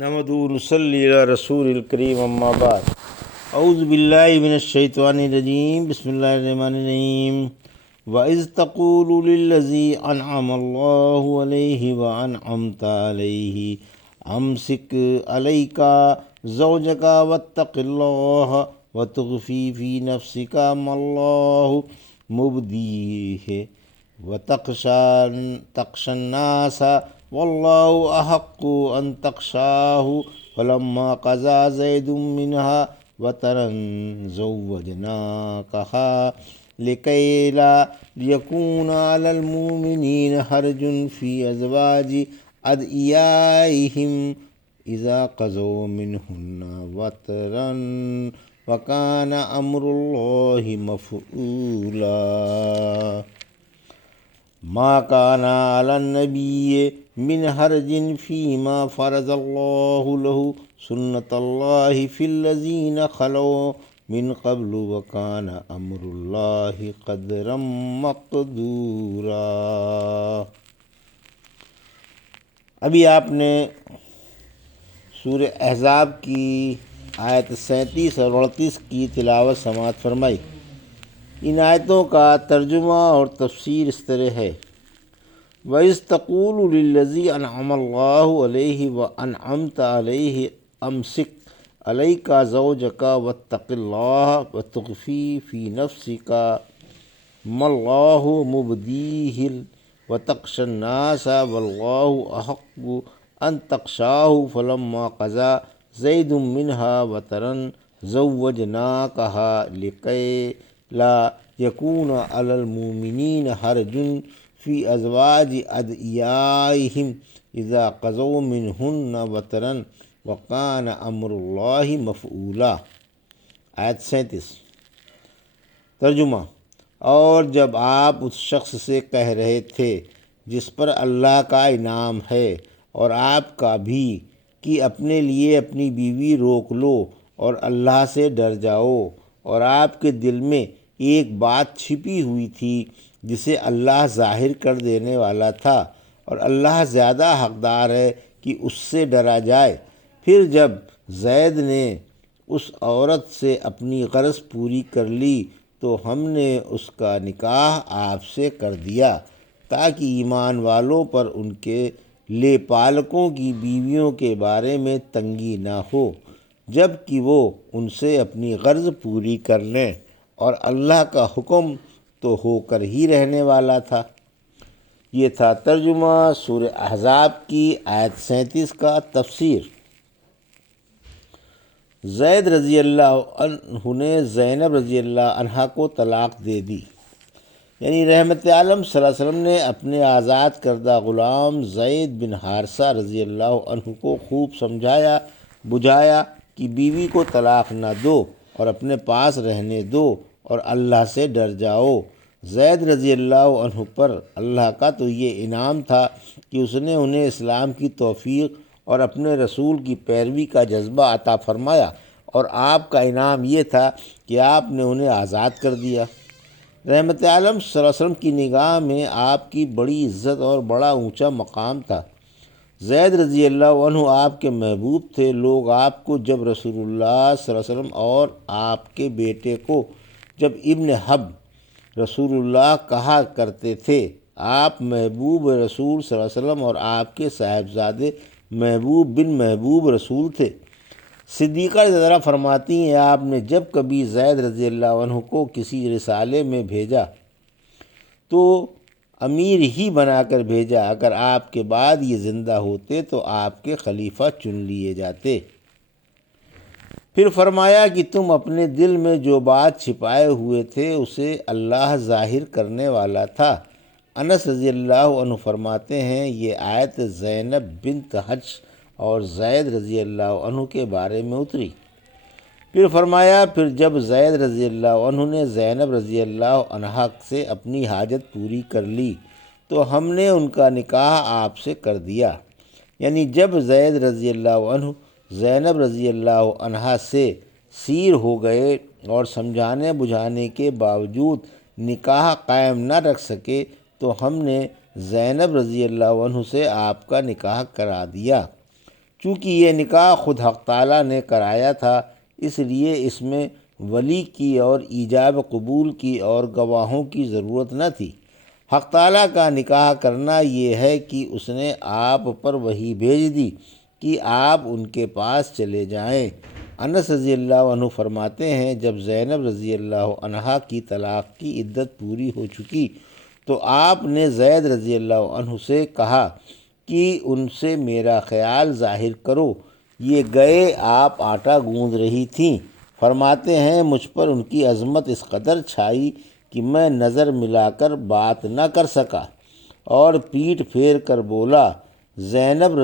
نحمدہ و نصلی علی رسول الکریم اما بعد اعوذ باللہ من الشیطان الرجیم بسم اللہ الرحمن الرحیم وَإِذْ تَقُولُ لِلَّذِي أَنْعَمَ اللَّهُ عَلَيْهِ وَأَنْعَمْتَ عَلَيْهِ أَمْسِكْ عَلَيْكَ زَوْجَكَ وَاتَّقِ اللَّهَ وَتُخْفِي فِي نَفْسِكَ مَا اللَّهُ مُبْدِيهِ وَتَخْشَى النَّاسَ وَاللَّهُ أَحَقُّ أَن تَخْشَاهُ فَلَمَّا قَضَىٰ زَيْدٌ مِّنْهَا وَطَرًا زَوَّجْنَاكَهَا لِكَيْ لَا يَكُونَ عَلَى الْمُؤْمِنِينَ حَرْجٌ فِي أَزْوَاجِ أَدْعِيَائِهِمْ إِذَا قَضَوْا مِنْهُنَّ وَطْرًا وَكَانَ أَمْرُ اللَّهِ مَفْعُولًا ما كان على النبي من حرج فيما فرض الله له سنة الله في الذين خلوا من قبل وكان أمر الله قدرا مقدورا۔ ابھی آپ نے سورہ احزاب کی آیت 37 اور 38 کی تلاوت سماعت فرمائی۔ ان آیتوں کا ترجمہ اور تفسیر اس طرح ہے: وَإِذْ تَقُولُ لِلَّذِي أَنْعَمَ اللَّهُ عَلَيْهِ وَأَنْعَمْتَ عَلَيْهِ أَمْسِكْ عَلَيْكَ زَوْجَكَ وَاتَّقِ اللَّهَ وَتُخْفِي فِي نَفْسِكَ مَا اللَّهُ مُبْدِيهِ وَتَخْشَى النَّاسَ وَاللَّهُ أَحَقُّ أَن تَخْشَاهُ فَلَمَّا قَضَىٰ زَيْدٌ مِّنْهَا وَطَرًا زَوَّجْنَاكَهَا لِكَيْ لَا يَكُونَ عَلَى الْمُؤْمِنِينَ حَرْجٌ فِي أَزْوَاجِ أَدْعِيَائِهِمْ إِذَا قَضَوْا مِنْهُنَّ وَطْرًا وَكَانَ أَمْرُ اللَّهِ مَفْعُولًا۔ آیت 37 ترجمہ: اور جب آپ اس شخص سے کہہ رہے تھے جس پر اللہ کا انعام ہے اور آپ کا بھی کہ اپنے لیے اپنی بیوی روک لو اور اللہ سے ڈر جاؤ، اور آپ کے دل میں ایک بات چھپی ہوئی تھی جسے اللہ ظاہر کر دینے والا تھا، اور اللہ زیادہ حقدار ہے کہ اس سے ڈرا جائے۔ پھر جب زید نے اس عورت سے اپنی غرض پوری کر لی تو ہم نے اس کا نکاح آپ سے کر دیا تاکہ ایمان والوں پر ان کے لے پالکوں کی بیویوں کے بارے میں تنگی نہ ہو جب کہ وہ ان سے اپنی غرض پوری کر لیں، اور اللہ کا حکم تو ہو کر ہی رہنے والا تھا۔ یہ تھا ترجمہ سورہ احزاب کی آیت 37 کا تفسیر۔ زید رضی اللہ عنہ نے زینب رضی اللہ عنہ کو طلاق دے دی، یعنی رحمت عالم صلی اللہ علیہ وسلم نے اپنے آزاد کردہ غلام زید بن حارثہ رضی اللہ عنہ کو خوب سمجھایا بجھایا کہ بیوی کو طلاق نہ دو اور اپنے پاس رہنے دو اور اللہ سے ڈر جاؤ۔ زید رضی اللہ عنہ پر اللہ کا تو یہ انعام تھا کہ اس نے انہیں اسلام کی توفیق اور اپنے رسول کی پیروی کا جذبہ عطا فرمایا، اور آپ کا انعام یہ تھا کہ آپ نے انہیں آزاد کر دیا۔ رحمت عالم صلی اللہ علیہ وسلم کی نگاہ میں آپ کی بڑی عزت اور بڑا اونچا مقام تھا۔ زید رضی اللہ عنہ آپ کے محبوب تھے۔ لوگ آپ کو جب رسول اللہ صلی اللہ علیہ وسلم اور آپ کے بیٹے کو جب ابن حب رسول اللہ کہا کرتے تھے، آپ محبوب رسول صلی اللہ علیہ وسلم اور آپ کے صاحبزادے محبوب بن محبوب رسول تھے۔ صدیقہ رضی اللہ عنہ فرماتی ہیں، آپ نے جب کبھی زید رضی اللہ عنہ کو کسی رسالے میں بھیجا تو امیر ہی بنا کر بھیجا، اگر آپ کے بعد یہ زندہ ہوتے تو آپ کے خلیفہ چن لیے جاتے۔ پھر فرمایا کہ تم اپنے دل میں جو بات چھپائے ہوئے تھے اسے اللہ ظاہر کرنے والا تھا۔ انس رضی اللہ عنہ فرماتے ہیں، یہ آیت زینب بنت جحش اور زید رضی اللہ عنہ کے بارے میں اتری۔ پھر فرمایا، پھر جب زید رضی اللہ عنہ نے زینب رضی اللہ عنہا سے اپنی حاجت پوری کر لی تو ہم نے ان کا نکاح آپ سے کر دیا، یعنی جب زید رضی اللہ عنہ زینب رضی اللہ عنہا سے سیر ہو گئے اور سمجھانے بجھانے کے باوجود نکاح قائم نہ رکھ سکے تو ہم نے زینب رضی اللہ عنہ سے آپ کا نکاح کرا دیا۔ چونکہ یہ نکاح خود حق تعالیٰ نے کرایا تھا، اس لیے اس میں ولی کی اور ایجاب قبول کی اور گواہوں کی ضرورت نہ تھی۔ حق تعالیٰ کا نکاح کرنا یہ ہے کہ اس نے آپ پر وحی بھیج دی کہ آپ ان کے پاس چلے جائیں۔ انس رضی اللہ عنہ فرماتے ہیں، جب زینب رضی اللہ عنہا کی طلاق کی عدت پوری ہو چکی تو آپ نے زید رضی اللہ عنہ سے کہا کہ ان سے میرا خیال ظاہر کرو۔ یہ گئے آپ آٹا گوندھ رہی تھیں۔ فرماتے ہیں مجھ پر ان کی عظمت اس قدر چھائی کہ میں نظر ملا کر بات نہ کر سکا اور پیٹھ پھیر کر بولا، زینب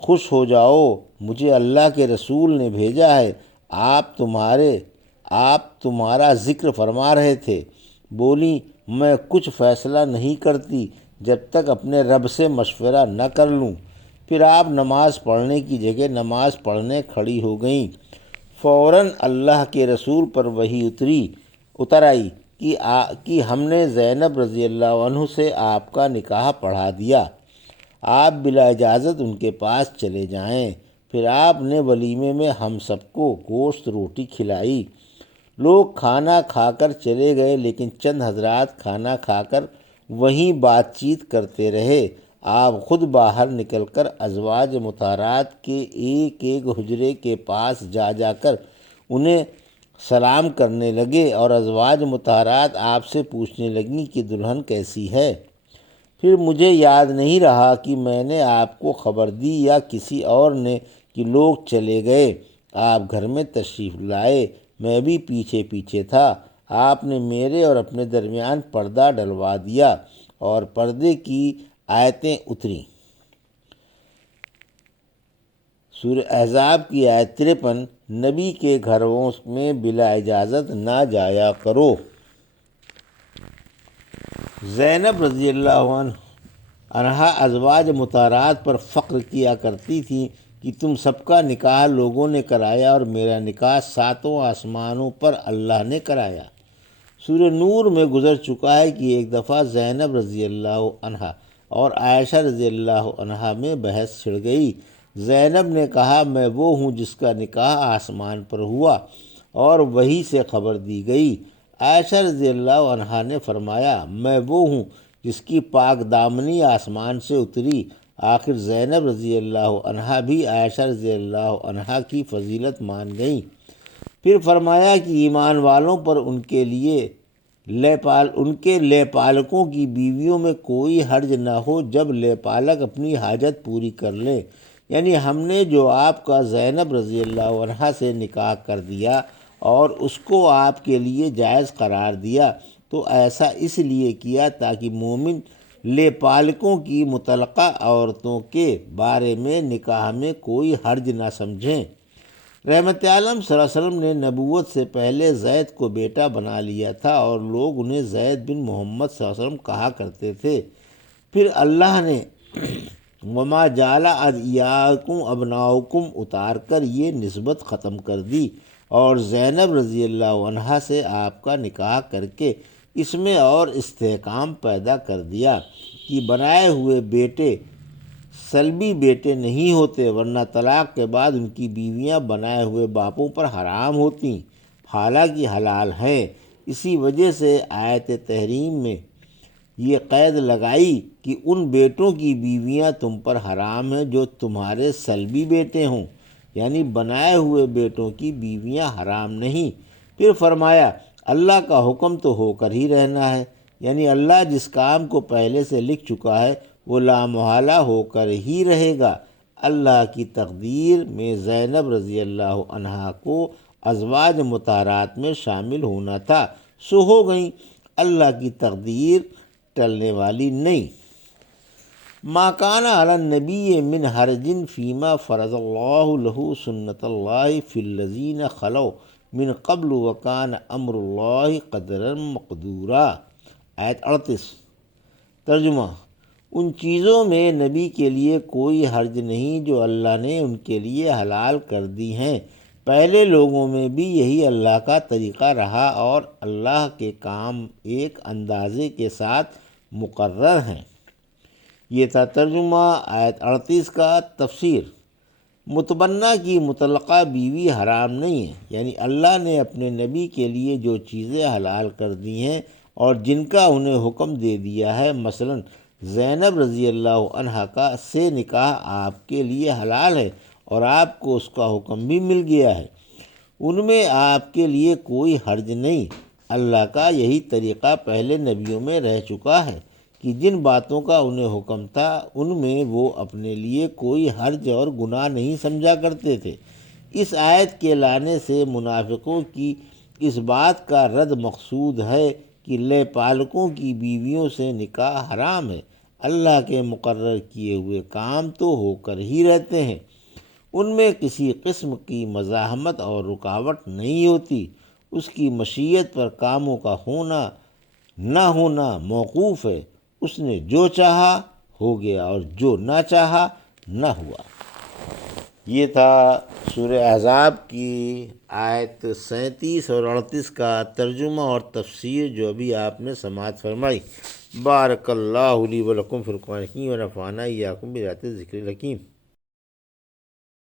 خوش ہو جاؤ، مجھے اللہ کے رسول نے بھیجا ہے، آپ تمہارا ذکر فرما رہے تھے۔ بولی، میں کچھ فیصلہ نہیں کرتی جب تک اپنے رب سے مشورہ نہ کر لوں۔ پھر آپ نماز پڑھنے کی جگہ نماز پڑھنے کھڑی ہو گئیں۔ فوراً اللہ کے رسول پر وحی اتر آئی کہ ہم نے زینب رضی اللہ عنہ سے آپ کا نکاح پڑھا دیا، آپ بلا اجازت ان کے پاس چلے جائیں۔ پھر آپ نے ولیمے میں ہم سب کو گوشت روٹی کھلائی۔ لوگ کھانا کھا کر چلے گئے، لیکن چند حضرات کھانا کھا کر وہیں بات چیت کرتے رہے۔ آپ خود باہر نکل کر ازواج مطہرات کے ایک ایک حجرے کے پاس جا کر انہیں سلام کرنے لگے اور ازواج مطہرات آپ سے پوچھنے لگیں کہ دلہن کیسی ہے۔ پھر مجھے یاد نہیں رہا کہ میں نے آپ کو خبر دی یا کسی اور نے کہ لوگ چلے گئے۔ آپ گھر میں تشریف لائے، میں بھی پیچھے پیچھے تھا۔ آپ نے میرے اور اپنے درمیان پردہ ڈلوا دیا اور پردے کی آیتیں اتریں۔ سورہ احزاب کی آیت 53، نبی کے گھروں میں بلا اجازت نہ جایا کرو۔ زینب رضی اللہ عنہا ازواج مطہرات پر فخر کیا کرتی تھیں کہ تم سب کا نکاح لوگوں نے کرایا اور میرا نکاح ساتوں آسمانوں پر اللہ نے کرایا۔ سورہ نور میں گزر چکا ہے کہ ایک دفعہ زینب رضی اللہ عنہا اور عائشہ رضی اللہ عنہا میں بحث چھڑ گئی۔ زینب نے کہا، میں وہ ہوں جس کا نکاح آسمان پر ہوا اور وحی سے خبر دی گئی۔ عائشہ رضی اللہ عنہا نے فرمایا، میں وہ ہوں جس کی پاک دامنی آسمان سے اتری۔ آخر زینب رضی اللہ عنہا بھی عائشہ رضی اللہ عنہا کی فضیلت مان گئیں۔ پھر فرمایا کہ ایمان والوں پر ان کے لے پالکوں کی بیویوں میں کوئی حرج نہ ہو جب لے پالک اپنی حاجت پوری کر لیں۔ یعنی ہم نے جو آپ کا زینب رضی اللہ عنہا سے نکاح کر دیا اور اس کو آپ کے لیے جائز قرار دیا تو ایسا اس لیے کیا تاکہ مومن لے پالکوں کی مطلقہ عورتوں کے بارے میں نکاح میں کوئی حرج نہ سمجھیں۔ رحمت عالم صلی اللہ علیہ وسلم نے نبوت سے پہلے زید کو بیٹا بنا لیا تھا اور لوگ انہیں زید بن محمد صلی اللہ علیہ وسلم کہا کرتے تھے۔ پھر اللہ نے وما جعل ادعیاکم ابناؤکم اتار کر یہ نسبت ختم کر دی اور زینب رضی اللہ عنہا سے آپ کا نکاح کر کے اس میں اور استحکام پیدا کر دیا کہ بنائے ہوئے بیٹے سلبی بیٹے نہیں ہوتے، ورنہ طلاق کے بعد ان کی بیویاں بنائے ہوئے باپوں پر حرام ہوتیں، حالانکہ حلال ہیں۔ اسی وجہ سے آیت تحریم میں یہ قید لگائی کہ ان بیٹوں کی بیویاں تم پر حرام ہیں جو تمہارے سلبی بیٹے ہوں، یعنی بنائے ہوئے بیٹوں کی بیویاں حرام نہیں۔ پھر فرمایا، اللہ کا حکم تو ہو کر ہی رہنا ہے، یعنی اللہ جس کام کو پہلے سے لکھ چکا ہے وہ لامحالہ ہو کر ہی رہے گا۔ اللہ کی تقدیر میں زینب رضی اللہ عنہا کو ازواج مطہرات میں شامل ہونا تھا، سو ہو گئیں۔ اللہ کی تقدیر ٹلنے والی نہیں۔ ما کان علی النبی من حرج فیما فرض اللہ لہ سنت اللہ فی الذین خلوا من قبل وکان امر اللہ قدرا مقدورا۔ آیت 38۔ ترجمہ، ان چیزوں میں نبی کے لیے کوئی حرج نہیں جو اللہ نے ان کے لیے حلال کر دی ہیں، پہلے لوگوں میں بھی یہی اللہ کا طریقہ رہا اور اللہ کے کام ایک اندازے کے ساتھ مقرر ہیں۔ یہ تھا ترجمہ آیت 38 کا۔ تفسیر، متبنہ کی مطلقہ بیوی حرام نہیں ہے، یعنی اللہ نے اپنے نبی کے لیے جو چیزیں حلال کر دی ہیں اور جن کا انہیں حکم دے دیا ہے، مثلا زینب رضی اللہ عنہا کا سے نکاح آپ کے لیے حلال ہے اور آپ کو اس کا حکم بھی مل گیا ہے، ان میں آپ کے لیے کوئی حرج نہیں۔ اللہ کا یہی طریقہ پہلے نبیوں میں رہ چکا ہے کہ جن باتوں کا انہیں حکم تھا ان میں وہ اپنے لیے کوئی حرج اور گناہ نہیں سمجھا کرتے تھے۔ اس آیت کے لانے سے منافقوں کی اس بات کا رد مقصود ہے کہ لے پالکوں کی بیویوں سے نکاح حرام ہے۔ اللہ کے مقرر کیے ہوئے کام تو ہو کر ہی رہتے ہیں، ان میں کسی قسم کی مزاحمت اور رکاوٹ نہیں ہوتی، اس کی مشیت پر کاموں کا ہونا نہ ہونا موقوف ہے، اس نے جو چاہا ہو گیا اور جو نہ چاہا نہ ہوا۔ یہ تھا سورہ احزاب کی آیت 37 اور 38 کا ترجمہ اور تفسیر جو ابھی آپ نے سماعت فرمائی۔ بارک اللہ لی و لکم فی القرآن الحکیم و نفعنا ایاکم بآیات الذکر الحکیم۔